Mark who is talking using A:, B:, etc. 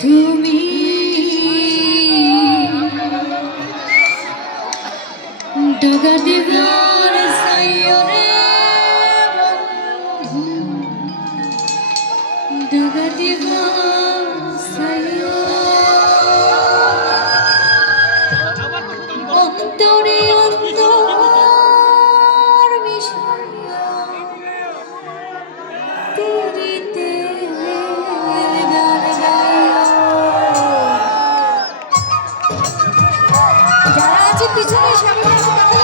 A: তুমি ডগা দেবার সাইয়রে বন্ধু। ডগা দেবার সাইয়রে অন্তরে অন্তর যারা আছে পিছনে সামনে